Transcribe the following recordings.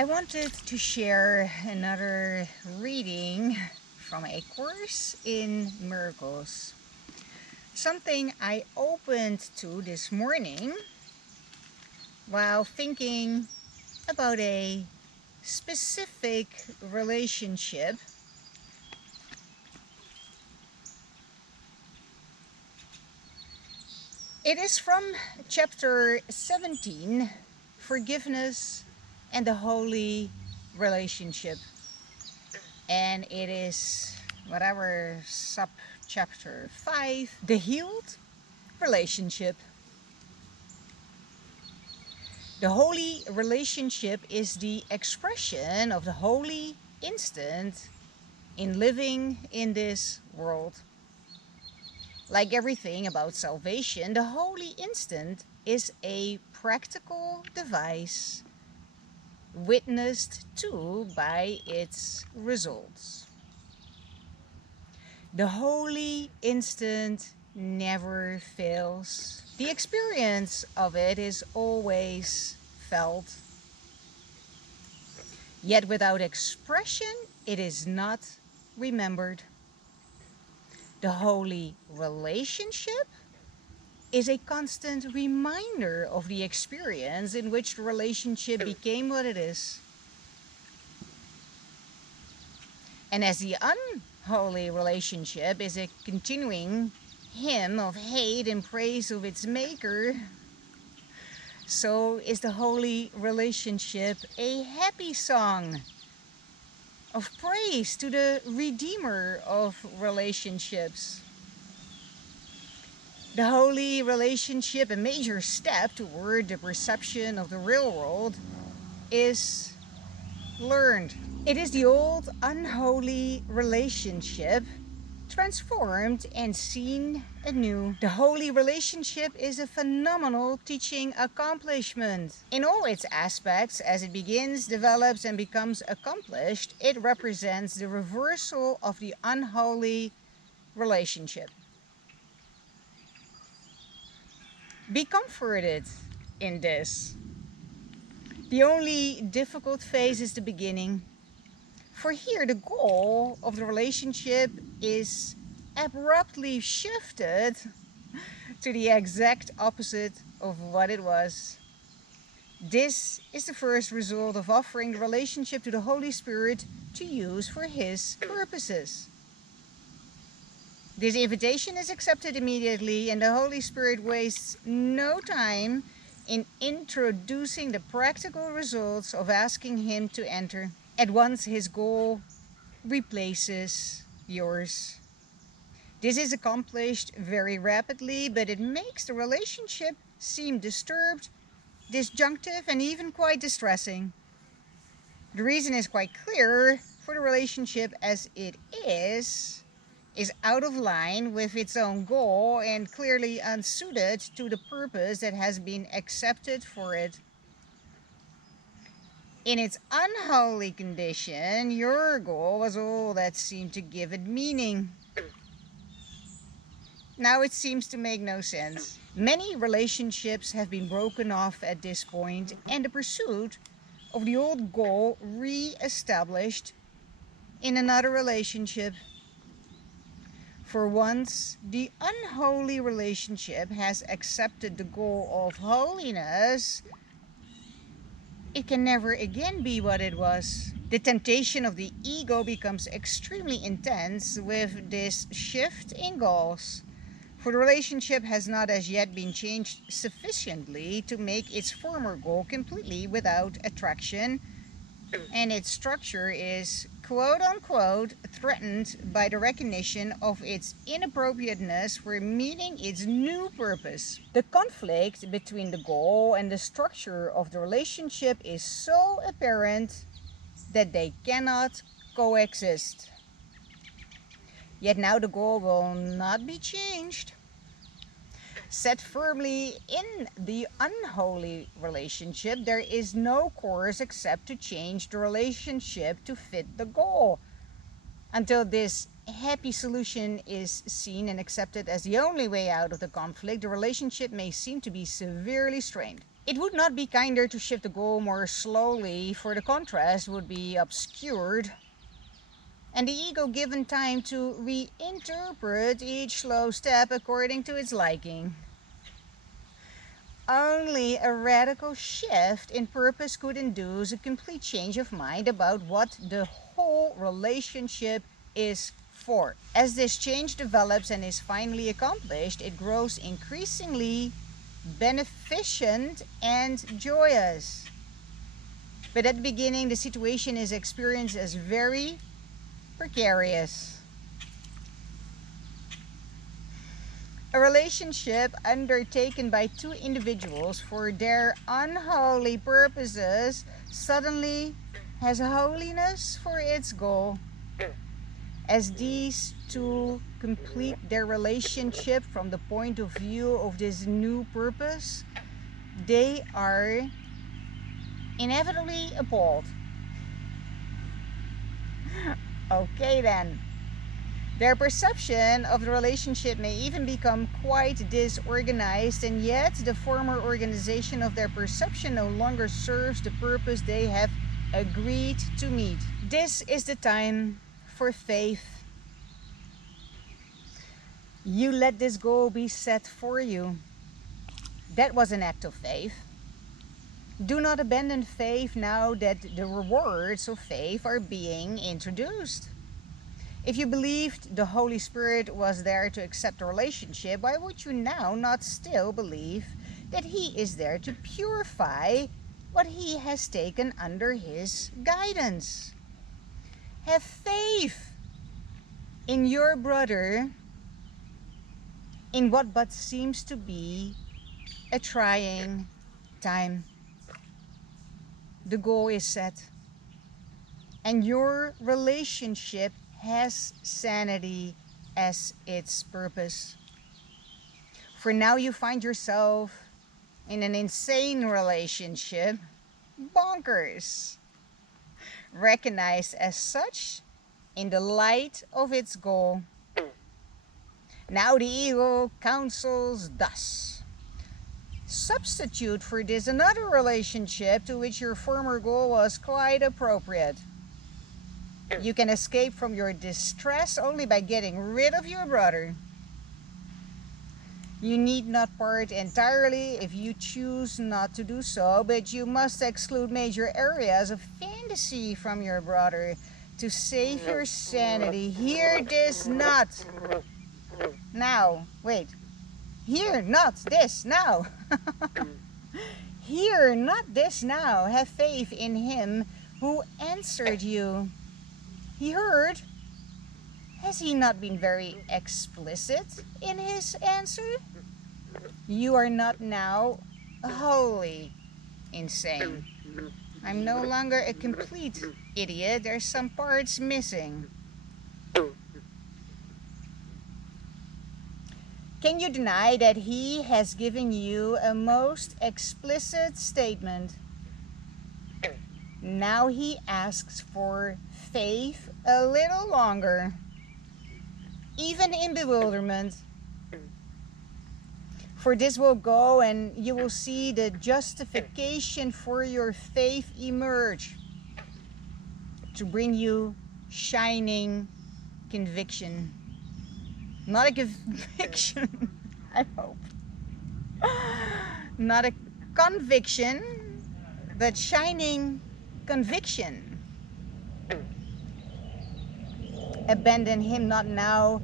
I wanted to share another reading from a course in miracles. Something I opened to this morning while thinking about a specific relationship. It is from chapter 17, Forgiveness and the Holy Relationship. And it is whatever sub-chapter 5, the healed relationship. The holy relationship is the expression of the holy instant in living in this world. Like everything about salvation, the holy instant is a practical device witnessed to by its results. The holy instant never fails. The experience of it is always felt. Yet without expression, it is not remembered. The holy relationship is a constant reminder of the experience in which the relationship became what it is. And as the unholy relationship is a continuing hymn of hate and praise of its maker, so is the holy relationship a happy song of praise to the Redeemer of relationships. The holy relationship, a major step toward the perception of the real world, is learned. It is the old unholy relationship transformed and seen anew. The holy relationship is a phenomenal teaching accomplishment. In all its aspects, as it begins, develops, and becomes accomplished, it represents the reversal of the unholy relationship. Be comforted in this. The only difficult phase is the beginning. For here, the goal of the relationship is abruptly shifted to the exact opposite of what it was. This is the first result of offering the relationship to the Holy Spirit to use for His purposes. This invitation is accepted immediately, and the Holy Spirit wastes no time in introducing the practical results of asking Him to enter. At once, His goal replaces yours. This is accomplished very rapidly, but it makes the relationship seem disturbed, disjunctive, and even quite distressing. The reason is quite clear, for the relationship as it is out of line with its own goal and clearly unsuited to the purpose that has been accepted for it. In its unholy condition, your goal was all that seemed to give it meaning. Now it seems to make no sense. Many relationships have been broken off at this point, and the pursuit of the old goal re-established in another relationship. For once the unholy relationship has accepted the goal of holiness, it can never again be what it was. The temptation of the ego becomes extremely intense with this shift in goals. For the relationship has not as yet been changed sufficiently to make its former goal completely without attraction, and its structure is quote-unquote threatened by the recognition of its inappropriateness for meeting its new purpose. The conflict between the goal and the structure of the relationship is so apparent that they cannot coexist. Yet now the goal will not be changed. Set firmly in the unholy relationship, there is no course except to change the relationship to fit the goal. Until this happy solution is seen and accepted as the only way out of the conflict, the relationship may seem to be severely strained. It would not be kinder to shift the goal more slowly, for the contrast would be obscured, and the ego given time to reinterpret each slow step according to its liking. Only a radical shift in purpose could induce a complete change of mind about what the whole relationship is for. As this change develops and is finally accomplished, it grows increasingly beneficent and joyous. But at the beginning, the situation is experienced as very precarious. A relationship undertaken by two individuals for their unholy purposes suddenly has holiness for its goal. As these two complete their relationship from the point of view of this new purpose, they are inevitably appalled. Okay then. Their perception of the relationship may even become quite disorganized, and yet the former organization of their perception no longer serves the purpose they have agreed to meet. This is the time for faith. You let this goal be set for you. That was an act of faith. Do not abandon faith now that the rewards of faith are being introduced. If you believed the Holy Spirit was there to accept the relationship, why would you now not still believe that He is there to purify what He has taken under His guidance? Have faith in your brother in what but seems to be a trying time. The goal is set, and your relationship has sanity as its purpose. For now you find yourself in an insane relationship, bonkers, recognized as such in the light of its goal. Now the ego counsels thus: substitute for this another relationship to which your former goal was quite appropriate. You can escape from your distress only by getting rid of your brother. You need not part entirely if you choose not to do so, but you must exclude major areas of fantasy from your brother to save your sanity. Hear this not now. Wait. Hear not this now. Hear not this now. Have faith in Him who answered you. He heard. Has He not been very explicit in His answer? You are not now wholly insane. I'm no longer a complete idiot. There's some parts missing. Can you deny that He has given you a most explicit statement? Now He asks for faith a little longer, even in bewilderment. For this will go, and you will see the justification for your faith emerge to bring you shining conviction. Not a conviction, I hope. Not a conviction, but shining conviction. Abandon him not now,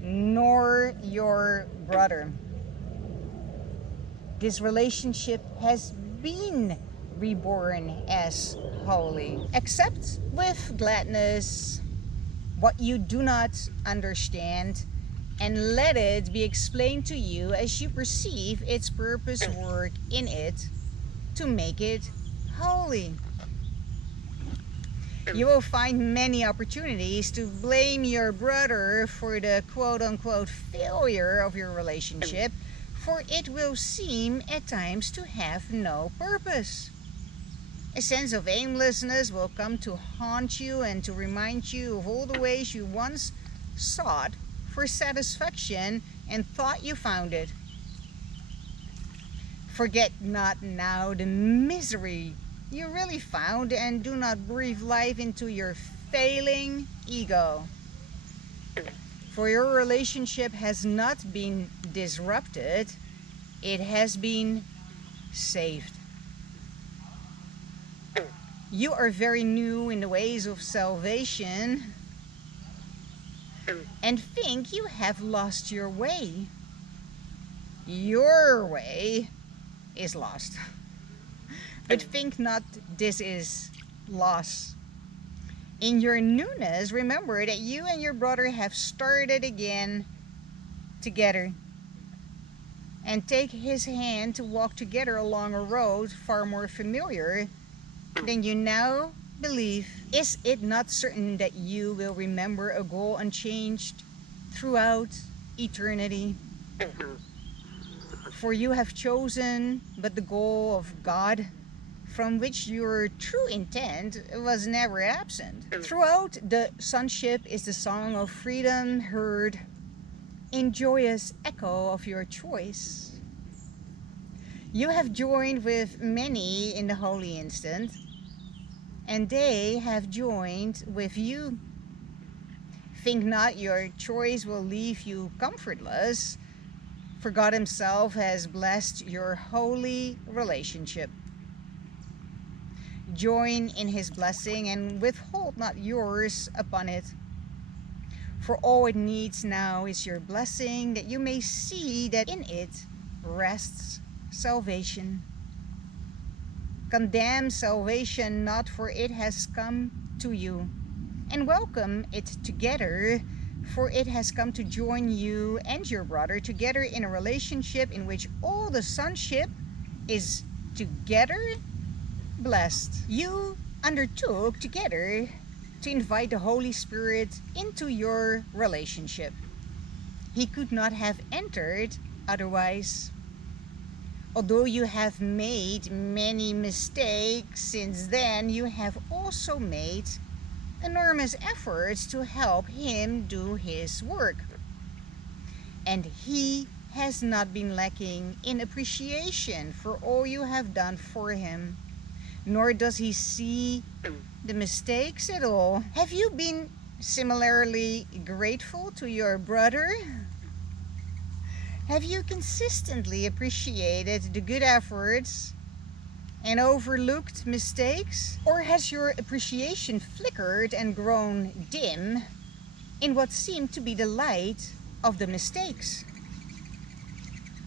nor your brother. This relationship has been reborn as holy. Accept with gladness what you do not understand, and let it be explained to you as you perceive its purpose work in it to make it holy. You will find many opportunities to blame your brother for the quote-unquote failure of your relationship, for it will seem at times to have no purpose. A sense of aimlessness will come to haunt you and to remind you of all the ways you once sought for satisfaction and thought you found it. Forget not now the misery you really found, and do not breathe life into your failing ego. For your relationship has not been disrupted, it has been saved. You are very new in the ways of salvation and think you have lost your way. Your way is lost. But think not this is loss. In your newness, remember that you and your brother have started again together. And take his hand to walk together along a road far more familiar than you now believe. Is it not certain that you will remember a goal unchanged throughout eternity? For you have chosen but the goal of God, from which your true intent was never absent. Throughout, the sonship is the song of freedom heard in joyous echo of your choice. You have joined with many in the holy instant, and they have joined with you. Think not your choice will leave you comfortless, for God Himself has blessed your holy relationship. Join in His blessing and withhold not yours upon it. For all it needs now is your blessing, that you may see that in it rests salvation. Condemn salvation not, for it has come to you, and welcome it together, for it has come to join you and your brother together in a relationship in which all the sonship is together blessed. You undertook together to invite the Holy Spirit into your relationship. He could not have entered otherwise. Although you have made many mistakes since then, you have also made enormous efforts to help Him do His work. And He has not been lacking in appreciation for all you have done for Him, nor does He see the mistakes at all. Have you been similarly grateful to your brother? Have you consistently appreciated the good efforts and overlooked mistakes? Or has your appreciation flickered and grown dim in what seemed to be the light of the mistakes?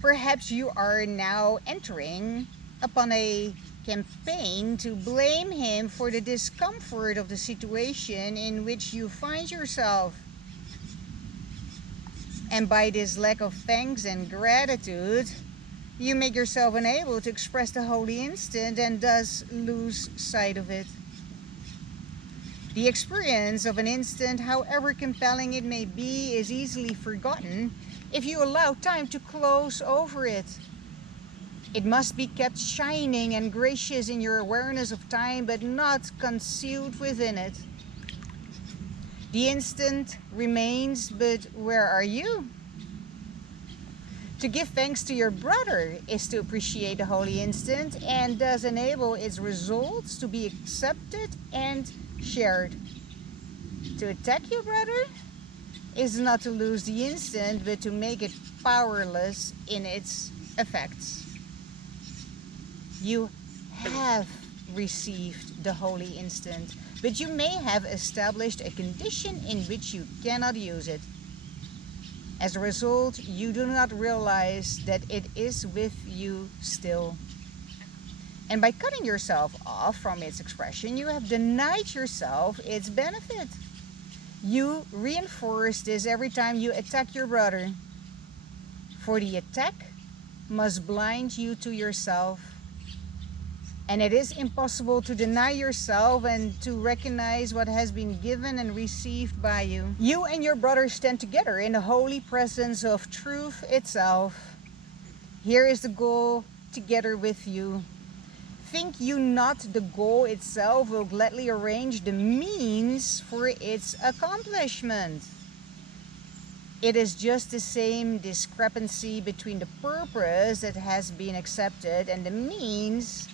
Perhaps you are now entering upon a campaign to blame Him for the discomfort of the situation in which you find yourself. And by this lack of thanks and gratitude, you make yourself unable to express the holy instant and thus lose sight of it. The experience of an instant, however compelling it may be, is easily forgotten if you allow time to close over it. It must be kept shining and gracious in your awareness of time, but not concealed within it. The instant remains, but where are you? To give thanks to your brother is to appreciate the holy instant and thus enable its results to be accepted and shared. To attack your brother is not to lose the instant, but to make it powerless in its effects. You have received the holy instant, but you may have established a condition in which you cannot use it. As a result, you do not realize that it is with you still. And by cutting yourself off from its expression, you have denied yourself its benefit. You reinforce this every time you attack your brother. For the attack must blind you to yourself. And it is impossible to deny yourself and to recognize what has been given and received by you. You and your brother stand together in the holy presence of truth itself. Here is the goal together with you. Think you not the goal itself will gladly arrange the means for its accomplishment? It is just the same discrepancy between the purpose that has been accepted and the means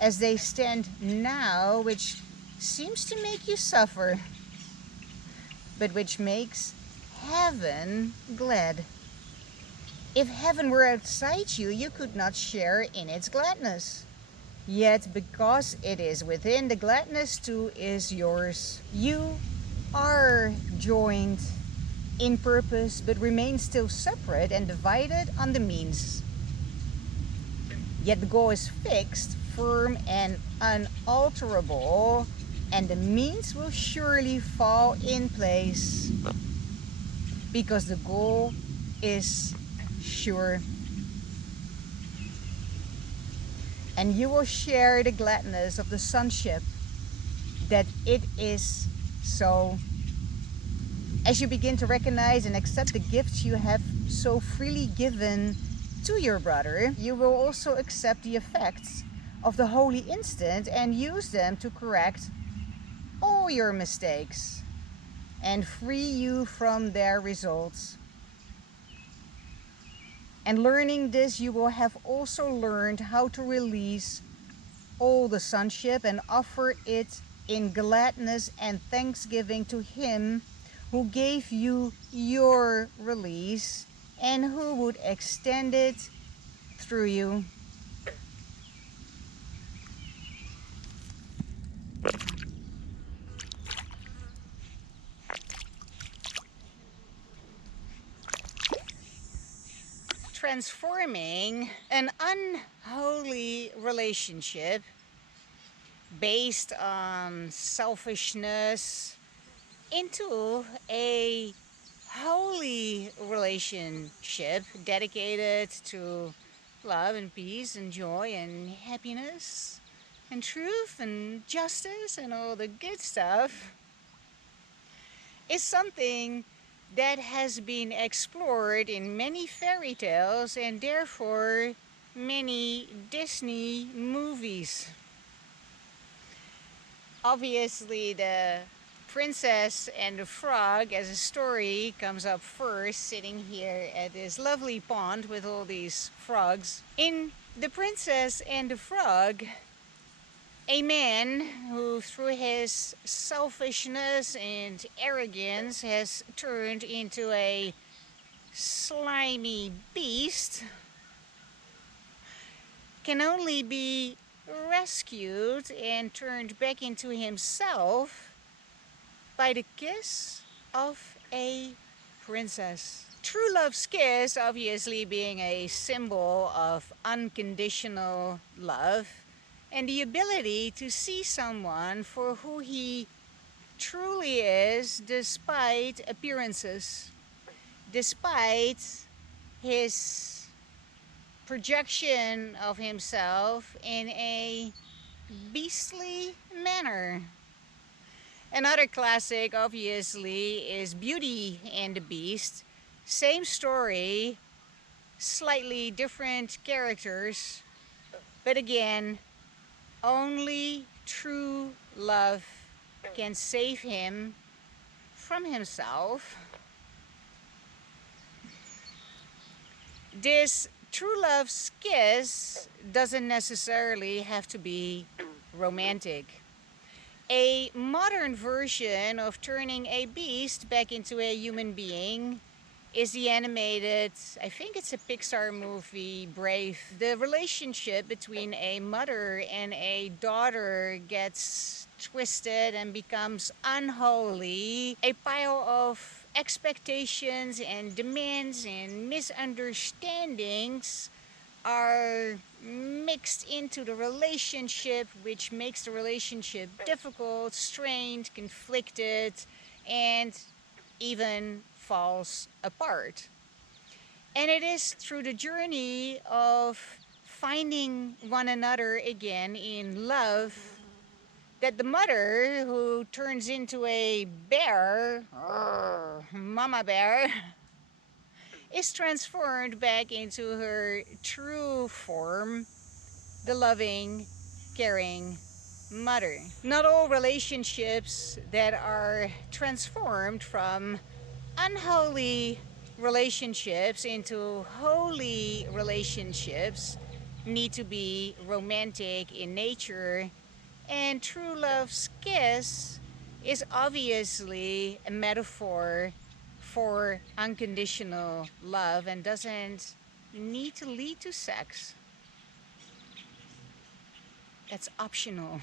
as they stand now, which seems to make you suffer, but which makes heaven glad. If heaven were outside you, you could not share in its gladness. Yet, because it is within, the gladness too is yours. You are joined in purpose, but remain still separate and divided on the means. Yet the goal is fixed, firm, and unalterable, and the means will surely fall in place because the goal is sure. And you will share the gladness of the sonship that it is so. As you begin to recognize and accept the gifts you have so freely given to your brother, you will also accept the effects of the holy instant and use them to correct all your mistakes and free you from their results. And learning this, you will have also learned how to release all the sonship and offer it in gladness and thanksgiving to Him who gave you your release and who would extend it through you. Transforming an unholy relationship based on selfishness into a holy relationship dedicated to love and peace and joy and happiness and truth and justice and all the good stuff is something that has been explored in many fairy tales and therefore many Disney movies. Obviously, the Princess and the Frog as a story comes up first, sitting here at this lovely pond with all these frogs. In The Princess and the Frog, a man who through his selfishness and arrogance has turned into a slimy beast can only be rescued and turned back into himself by the kiss of a princess. True love's kiss obviously being a symbol of unconditional love and the ability to see someone for who he truly is despite appearances, despite his projection of himself in a beastly manner. Another classic, obviously, is Beauty and the Beast. Same story, slightly different characters, but again, only true love can save him from himself. This true love's kiss doesn't necessarily have to be romantic. A modern version of turning a beast back into a human being is the animated, I think it's a Pixar movie, Brave. The relationship between a mother and a daughter gets twisted and becomes unholy. A pile of expectations and demands and misunderstandings are mixed into the relationship, which makes the relationship difficult, strained, conflicted, and even falls apart. And it is through the journey of finding one another again in love that the mother, who turns into a bear, mama bear, is transformed back into her true form, the loving, caring mother. Not all relationships that are transformed from unholy relationships into holy relationships need to be romantic in nature, and true love's kiss is obviously a metaphor for unconditional love and doesn't need to lead to sex. That's optional.